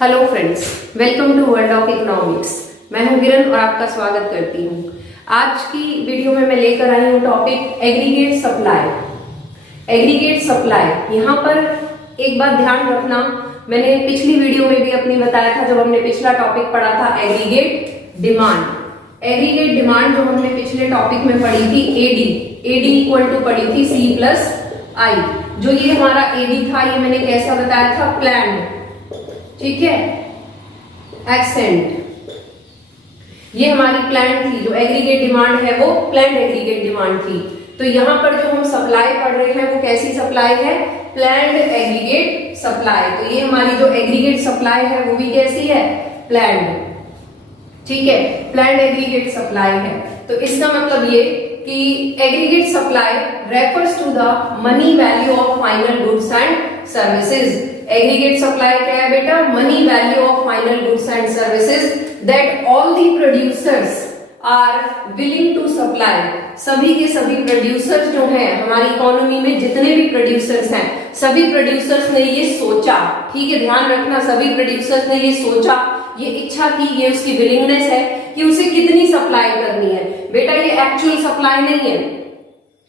Hello friends, welcome to world of economics. मैं हूं किरण और आपका स्वागत करती हूं। आज की वीडियो में मैं लेकर आई हूं topic aggregate supply. Aggregate supply, यहाँ पर एक बात ध्यान रखना, मैंने पिछली वीडियो में भी अपनी बताया था जब हमने पिछला टॉपिक पढ़ा था एग्रीगेट डिमांड। एग्रीगेट डिमांड जो हमने पिछले टॉपिक में पढ़ी थी एडी इक्वल टू पढ़ी थी सी प्लस आई। जो ये हमारा एडी था ये मैंने कैसा बताया था, प्लान, ठीक है, एक्सेंट। ये हमारी प्लान थी, जो एग्रीगेट डिमांड है वो प्लान एग्रीगेट डिमांड थी। तो यहाँ पर जो हम सप्लाई पढ़ रहे हैं वो कैसी सप्लाई है, प्लान्ड एग्रीगेट सप्लाई। तो ये हमारी जो एग्रीगेट सप्लाई है वो भी कैसी है, प्लान्ड, ठीक है, प्लान्ड एग्रीगेट सप्लाई है। तो इसका मतलब ये कि aggregate supply refers to the money value of final goods and services. Aggregate supply क्या है बेटा, money value of final goods and services that all the producers are willing to supply. सभी के सभी प्रोड्यूसर्स जो हैं हमारी इकोनॉमी में, जितने भी प्रोड्यूसर्स हैं, सभी प्रोड्यूसर्स ने ये सोचा, ठीक है, ध्यान रखना, सभी प्रोड्यूसर्स ने ये सोचा, ये इच्छा की, ये उसकी विलिंगनेस है कि उसे कितनी सप्लाई करनी है। बेटा ये एक्चुअल सप्लाई नहीं है,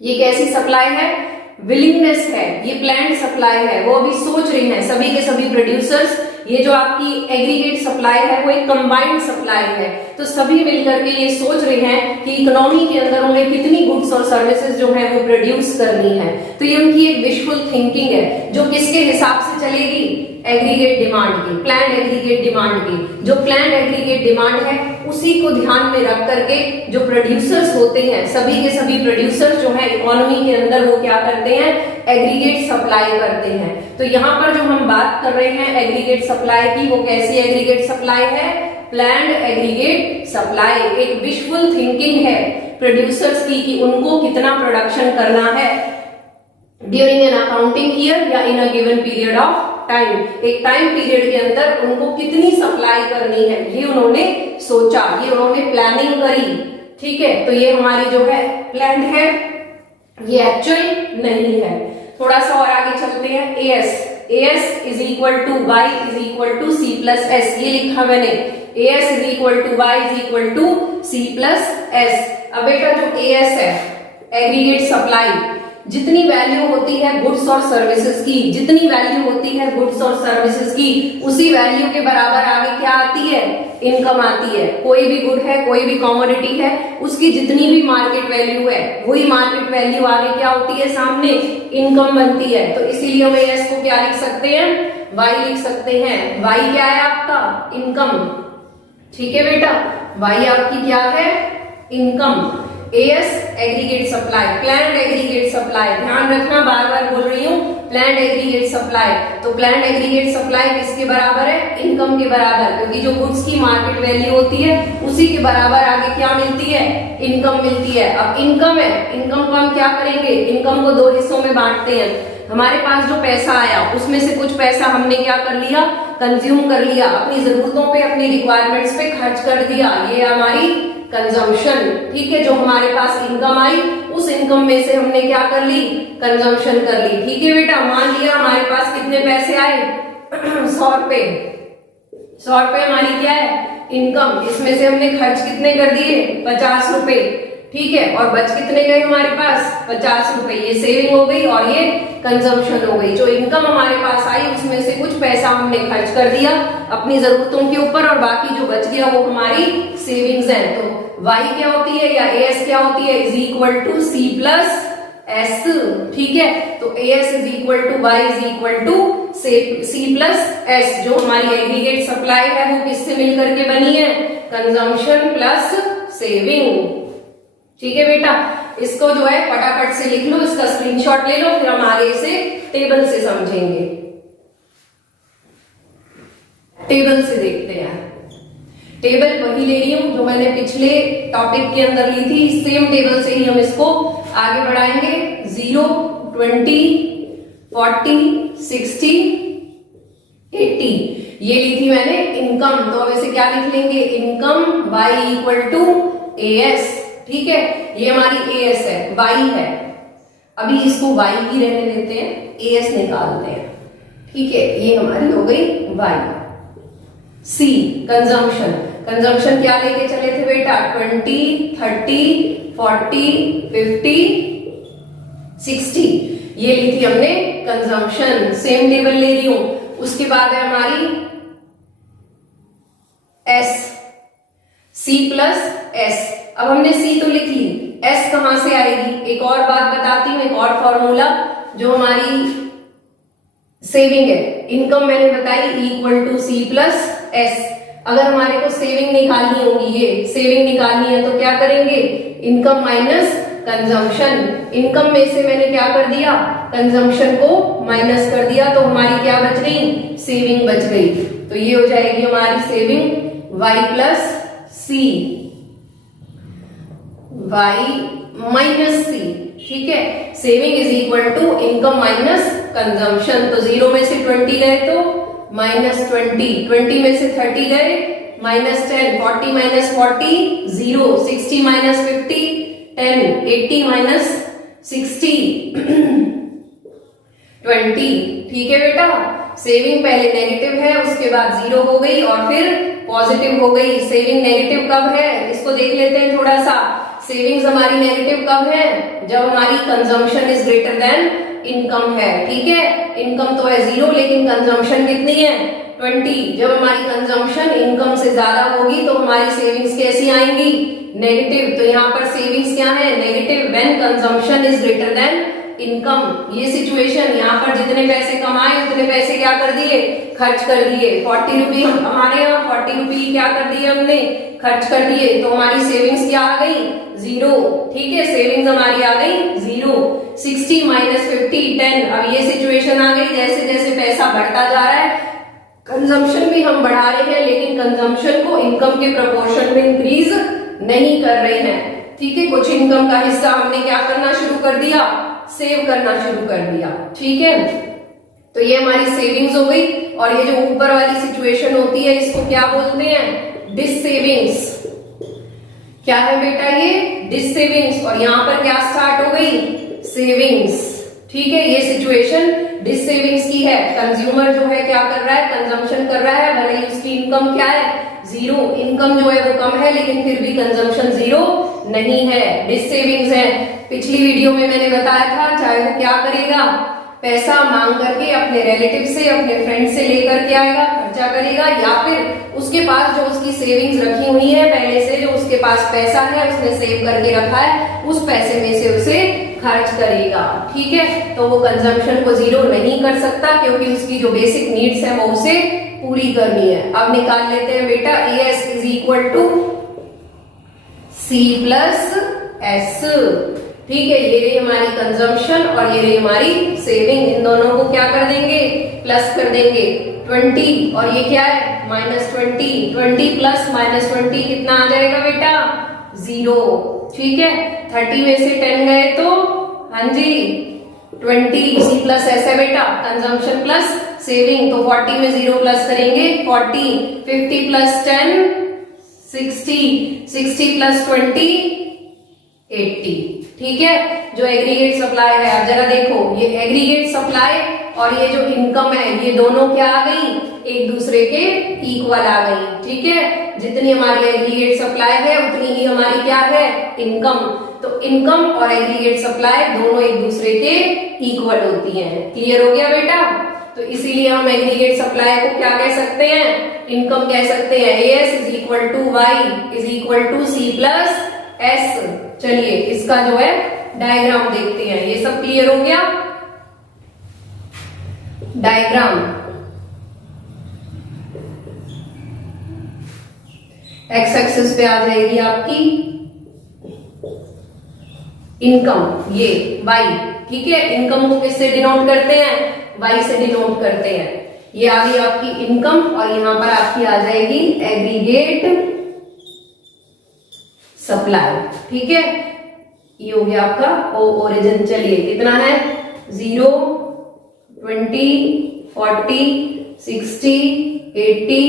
ये कैसी सप्लाई है, विलिंगनेस है, ये प्लान्ड सप्लाई है। वो अभी सोच रहे हैं सभी के सभी प्रोड्यूसर्स, ये जो आपकी एग्रीगेट सप्लाई है वो एक कंबाइंड सप्लाई है। तो सभी मिलकर के ये सोच रहे हैं कि इकोनॉमी के अंदर उन्हें कितनी गुड्स और सर्विसेज जो है वो प्रोड्यूस करनी है। तो ये उनकी एक विजुअल थिंकिंग है, जो किसके हिसाब से चलेगी, एग्रीगेट डिमांड की, प्लान एग्रीगेट डिमांड की। जो प्लान एग्रीगेट डिमांड है उसी को ध्यान में रख करके जो प्रोड्यूसर्स होते हैं, सभी के सभी प्रोड्यूसर्स जो है इकोनॉमी के अंदर, वो क्या करते हैं, एग्रीगेट सप्लाई करते हैं। तो यहाँ पर जो हम बात कर रहे हैं एग्रीगेट सप्लाई की, वो कैसी एग्रीगेट सप्लाई है, प्लान्ड एग्रीगेट सप्लाई। एक विजुअल थिंकिंग है प्रोड्यूसर्स की कि उनको कितना प्रोडक्शन करना है ड्यूरिंग एन अकाउंटिंग ईयर या in a given period of time. एक टाइम पीरियड के अंदर उनको कितनी सप्लाई करनी है, ये उन्होंने सोचा, ये उन्होंने प्लानिंग करी, ठीक है। तो ये हमारी जो है प्लान है, ये एक्चुअल नहीं है। थोड़ा सा और आगे चलते हैं, AS is equal to Y is equal to C plus S, ये लिखा मैंने, AS is equal to Y is equal to C plus S. अब बेटा जो एएस है, एग्रीगेट सप्लाई, जितनी वैल्यू होती है गुड्स और सर्विसेज की, जितनी वैल्यू होती है गुड्स और सर्विसेज की, उसी वैल्यू के बराबर आगे क्या आती है, इनकम आती है। कोई भी गुड है, कोई भी कमोडिटी है, उसकी जितनी भी मार्केट वैल्यू है, वही मार्केट वैल्यू आगे क्या होती है, सामने इनकम बनती है। तो इसीलिए हम एस को क्या लिख सकते हैं, वाई लिख सकते हैं। वाई क्या है आपका, इनकम, ठीक है बेटा, वाई आपकी क्या है, income. As aggregate supply, planned aggregate supply, ध्यान रखना, बार बार बोल रही हूँ, प्लान्ड एग्रीगेट सप्लाई। तो प्लान्ड एग्रीगेट सप्लाई किसके बराबर है, इनकम के बराबर, क्योंकि जो गुड्स की मार्केट वैल्यू होती है उसी के बराबर आगे क्या मिलती है, इनकम मिलती है। अब इनकम है, इनकम को हम क्या करेंगे, इनकम को दो हिस्सों में बांटते हैं। हमारे पास जो पैसा आया उसमें से कुछ पैसा हमने क्या कर लिया, कंज्यूम कर लिया, अपनी जरूरतों पे, अपनी रिक्वायरमेंट्स पे खर्च कर दिया, ये हमारी कंजम्पशन, ठीक है। जो हमारे पास इनकम आई उस इनकम में से हमने क्या कर ली, कंजम्पशन कर ली, ठीक है बेटा। मान लिया हमारे पास कितने पैसे आए 100 रुपए, 100 रुपए हमारी क्या है, इनकम। इसमें से हमने खर्च कितने कर दिए, 50 रुपए, ठीक है, और बच कितने गए हमारे पास, 50 रुपए। ये सेविंग हो गई और ये कंजम्पशन हो गई। जो इनकम हमारे पास आई उसमें से कुछ पैसा हमने खर्च कर दिया अपनी जरूरतों के ऊपर, और बाकी जो बच गया वो हमारी सेविंग्स है। तो वाई क्या होती है या एएस क्या होती है, is equal to C plus S, ठीक है। तो AS is equal to Y is equal to C plus S. जो हमारी एग्रीगेट सप्लाई है वो किससे मिलकर के बनी है, कंजम्पशन प्लस सेविंग, ठीक है बेटा। इसको जो है फटाफट से लिख लो, इसका स्क्रीनशॉट ले लो, फिर हम आगे इसे टेबल से समझेंगे। टेबल से देखते हैं, टेबल वही ले रही हूं जो मैंने पिछले टॉपिक के अंदर ली थी, सेम टेबल से ही हम इसको आगे बढ़ाएंगे। 0, 20, 40, 60, 80 ये ली थी मैंने इनकम। तो अब इसे क्या लिख लेंगे, income Y equal to AS, ठीक है। ये हमारी एएस है, वाई है, अभी इसको वाई ही रहने देते हैं, एएस निकालते हैं, ठीक है। ये हमारी हो गई वाई, सी कंजम्पशन, कंजम्पशन क्या लेके चले थे बेटा 20, 30, 40, 50, 60 ये ली थी हमने कंजम्पशन। सेम टेबल ले रही हूं। उसके बाद है हमारी एस, सी प्लस एस। अब हमने सी तो लिख ली, एस कहां से आएगी? एक और बात बताती हूं, एक और फॉर्मूला जो हमारी सेविंग है, इनकम मैंने बताई equal to C plus S. अगर हमारे को सेविंग निकालनी होगी, ये सेविंग निकालनी है तो क्या करेंगे? Income minus consumption. इनकम में से मैंने क्या कर दिया? कंजम्पशन को माइनस कर दिया, तो हमारी क्या बच गई? सेविंग बच गई। तो ये हो जाएगी हमारी saving y plus C, y minus C. ठीक है, saving is equal to income minus consumption. तो 0 में से 20 गए तो -20, 20 में से 30 गए -10, 40 माइनस 40 0, 60 माइनस 50 10, 80 माइनस 60 20। ठीक है बेटा, सेविंग पहले नेगेटिव है, उसके बाद 0 हो गई और फिर पॉजिटिव हो गई। सेविंग नेगेटिव कब है इसको देख लेते हैं थोड़ा सा। सेविंग्स हमारी नेगेटिव कब है? जब हमारी consumption is greater than income है। ठीक है, इनकम तो है 0 लेकिन कंजम्पशन कितनी है? 20। जब हमारी कंजम्पशन इनकम से ज्यादा होगी तो हमारी सेविंग्स कैसी आएंगी? नेगेटिव। तो यहाँ पर सेविंग्स क्या है? Negative when consumption is greater than income. ये सिचुएशन, यहाँ पर जितने पैसे कमाए उतने पैसे क्या कर दिए? खर्च कर दिए। 40 रुपी हमारे यहाँ 40 रुपी क्या कर दिए हमने? खर्च कर दिए। तो हमारी सेविंग्स क्या आ गई? 0। ठीक है, सेविंग्स हमारी आ गई 0। 60 माइनस 50 10। अब ये सिचुएशन आ गई, जैसे जैसे पैसा बढ़ता जा रहा है कंजम्पशन भी हम बढ़ा रहे हैं, लेकिन कंजम्पशन को इनकम के प्रोपोर्शन में इंक्रीज नहीं कर रहे हैं। ठीक है, कुछ इनकम का हिस्सा हमने क्या करना शुरू कर दिया? सेव करना शुरू कर दिया। ठीक है, तो ये हमारी सेविंग्स हो गई। और ये जो ऊपर वाली सिचुएशन होती है इसको क्या बोलते हैं? डिससेविंग्स। क्या है बेटा ये? डिससेविंग्स। और यहाँ पर क्या स्टार्ट हो गई? सेविंग्स। ठीक है, ये सिचुएशन डिससेविंग्स की है। कंज्यूमर जो है क्या कर रहा है? कंजम्पशन कर रहा है, भले ही उसकी इनकम क्या है? 0। इनकम जो है वो कम है लेकिन फिर भी कंजम्पशन 0 नहीं है, डिससेविंग्स है। पिछली वीडियो में मैंने बताया था, चाहे वो क्या करेगा? पैसा मांग करके अपने रिलेटिव से, अपने फ्रेंड से लेकर के आएगा, खर्चा करेगा, या फिर उसके पास जो उसकी सेविंग्स रखी हुई है पहले से, जो उसके पास पैसा है उसने सेव करके रखा है, उस पैसे में से उसे खर्च करेगा। ठीक है, तो वो कंजम्पशन को 0 नहीं कर सकता क्योंकि उसकी जो बेसिक नीड्स है वो उसे पूरी करनी है। अब निकाल लेते हैं बेटा, AS is equal to C plus S। ठीक है, ये रही हमारी कंजम्पशन और ये रही हमारी सेविंग। इन दोनों को क्या कर देंगे? प्लस कर देंगे 20। और ये क्या है? -20। 20 प्लस -20 कितना आ जाएगा बेटा? 0। ठीक है, 30 में से 10 गए तो हाँ जी 20। C प्लस S है बेटा, कंजम्पशन प्लस सेविंग। तो 40 में 0 प्लस करेंगे 40। 50 प्लस 10 60। 60 प्लस 20 80। ठीक है, जो एग्रीगेट सप्लाई है, अब जरा देखो, ये एग्रीगेट सप्लाई और ये जो इनकम है ये दोनों क्या आ गई? एक दूसरे के इक्वल आ गई। ठीक है, जितनी हमारी एग्रीगेट सप्लाई है उतनी ही हमारी क्या है? इनकम। तो इनकम और एग्रीगेट सप्लाई दोनों एक दूसरे के इक्वल होती हैं। क्लियर हो गया बेटा? तो इसीलिए हम एग्रीगेट सप्लाई को क्या कह सकते हैं? इनकम कह सकते हैं। AS is equal to Y is equal to C plus S। चलिए इसका जो है डायग्राम देखते हैं। ये सब क्लियर हो गया? डायग्राम एक्स एक्सिस पे आ जाएगी आपकी इनकम, ये Y। ठीक है, इनकम को किससे डिनोट करते हैं? Y से डिनोट करते हैं। ये आ गई आपकी इनकम और यहां पर आपकी आ जाएगी एग्रीगेट सप्लाई। ठीक है, ये हो गया आपका ओरिजिन। चलिए कितना है? 0, 20, 40, 60, 80,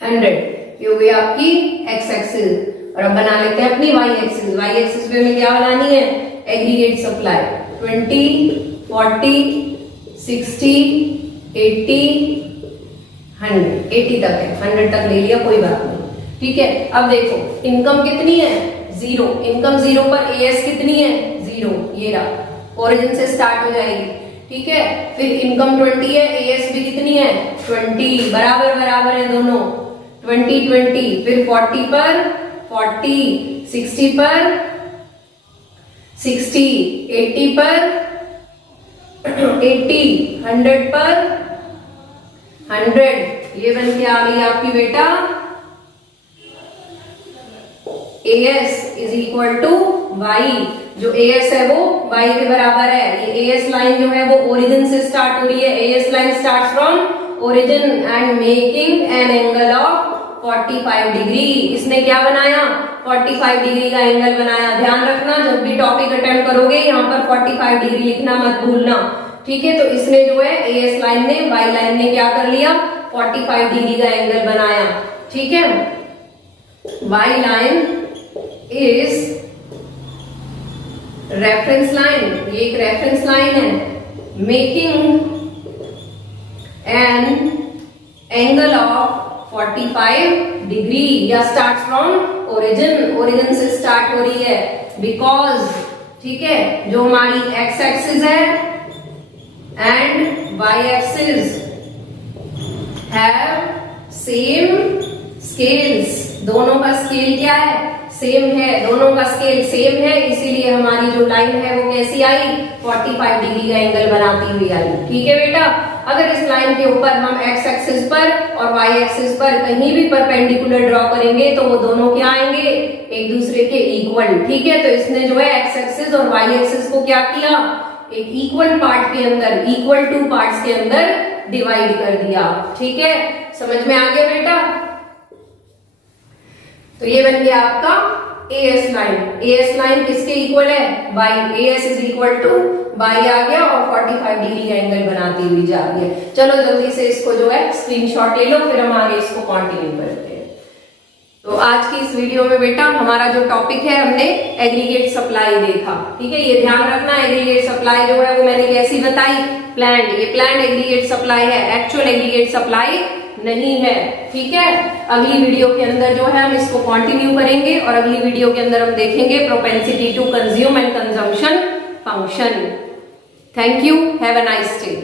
100। ये हो गई आपकी एक्स एक्सिस। और अब बना लेते हैं अपनी वाई एक्सिस। वाई एक्सिस पे हमें क्या बनानी है? एग्रीगेट सप्लाई 20, 40, 60, 80, 100, 80 तक है, 100 तक ले लिया, कोई बात नहीं। ठीक है, अब देखो इनकम कितनी है, 0, इनकम 0 पर एएस कितनी है, 0, ये रहा, ओरिजिन से स्टार्ट हो जाएगी। ठीक है, फिर इनकम 20 है, एएस भी कितनी है, 20, बराबर बराबर है दोनों, 20 20, फिर 40 पर 40, 60 पर 60, 80 पर 80, 100 पर 100, ये बन के आ गई आपकी बेटा AS is equal to Y. जो AS है वो y के बराबर है। ये AS लाइन जो है वो ओरिजिन से स्टार्ट हो रही है। AS line start from origin and making an angle of 45 degree. इसने क्या बनाया, 45 डिग्री का एंगल बनाया। ध्यान रखना, जब भी टॉपिक अटेम्प्ट करोगे यहाँ पर 45 डिग्री लिखना मत भूलना। ठीक है, तो इसने जो है AS लाइन ने y लाइन ने क्या कर लिया, 45 डिग्री का एंगल बनाया। ठीक है, y line is reference line, ये एक रेफरेंस लाइन है, making an angle of 45 degree, या स्टार्ट फ्रॉम ओरिजिन, ओरिजिन से स्टार्ट हो रही है बिकॉज, ठीक है, जो हमारी एक्स एक्सिस है and Y axis have same scales. दोनों का स्केल क्या है, सेम है, दोनों का स्केल सेम है, इसीलिए हमारी जो लाइन है वो कैसी आई, 45 डिग्री का एंगल बनाती हुई आई। ठीक है बेटा, अगर इस लाइन के ऊपर हम एक्स एक्सिस पर और वाई एक्सिस पर कहीं भी परपेंडिकुलर ड्रॉ करेंगे तो वो दोनों क्या आएंगे, एक दूसरे के इक्वल। ठीक है, तो इसने जो है एक्स एक्सिस और वाई एक्सिस को क्या किया, एक इक्वल पार्ट के अंदर, इक्वल टू पार्ट्स के अंदर डिवाइड कर दिया। ठीक है, समझ में आ गया बेटा। तो ये बन गया आपका AS लाइन। AS लाइन किसके इक्वल है, y, AS is equal to y आ गया और 45 डिग्री का एंगल बनाती हुई जा रही है। चलो जल्दी से इसको जो है स्क्रीनशॉट ले लो, फिर हम आगे इसको कंटिन्यू करते हैं। तो आज की इस वीडियो में बेटा हमारा जो टॉपिक है, हमने एग्रीगेट सप्लाई देखा। ठीक है, ये ध्यान रखना, एग्रीगेट सप्लाई जो है वो मैंने कैसी बताई, प्लान्ड, ये प्लान्ड एग्रीगेट सप्लाई है, एक्चुअल एग्रीगेट सप्लाई नहीं है। ठीक है, अगली वीडियो के अंदर जो है हम इसको कंटिन्यू करेंगे और अगली वीडियो के अंदर हम देखेंगे propensity to consume and consumption function. Thank you, have a nice day.